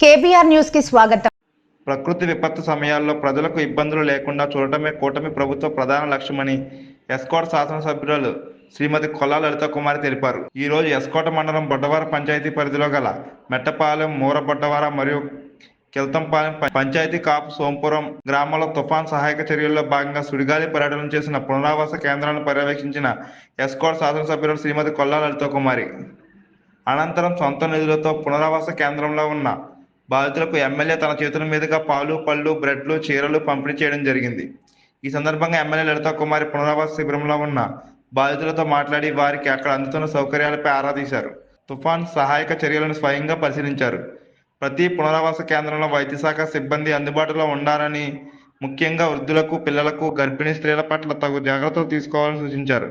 KBR న్యూస్కి స్వాగతం. ప్రకృతి విపత్తు సమయాల్లో ప్రజలకు ఇబ్బందులు లేకుండా చూడటమే కూటమి ప్రభుత్వ ప్రధాన లక్ష్యమని ఎస్కోట్ శాసనసభ్యురాలు శ్రీమతి కొల్లా లలిత కుమారి తెలిపారు. ఈ రోజు ఎస్కోట మండలం బొడ్డవార పంచాయతీ పరిధిలో గల మెట్టపాలెం మూర బొడ్డవార మరియు కిల్తంపాలెం పంచాయతీ కాపు సోంపురం గ్రామంలో తుఫాన్ సహాయక చర్యల్లో భాగంగా సుడిగాలి పర్యటన చేసిన పునరావాస కేంద్రాలను పర్యవేక్షించిన ఎస్కోట్ శాసనసభ్యురాలు శ్రీమతి కొల్లా లలిత కుమారి అనంతరం సొంత నిధులతో పునరావాస కేంద్రంలో ఉన్న బాధితులకు ఎమ్మెల్యే తన చేతుల మీదుగా పాలు పళ్ళు బ్రెడ్లు చీరలు పంపిణీ చేయడం జరిగింది. ఈ సందర్భంగా ఎమ్మెల్యే లలితా కుమారి పునరావాస శిబిరంలో ఉన్న బాధితులతో మాట్లాడి వారికి అక్కడ అందుతున్న సౌకర్యాలపై ఆరా తీశారు. తుఫాన్ సహాయక చర్యలను స్వయంగా పరిశీలించారు. ప్రతి పునరావాస కేంద్రంలో వైద్య శాఖ సిబ్బంది అందుబాటులో ఉండాలని ముఖ్యంగా వృద్ధులకు పిల్లలకు గర్భిణీ స్త్రీల పట్ల తగు జాగ్రత్తలు తీసుకోవాలని సూచించారు.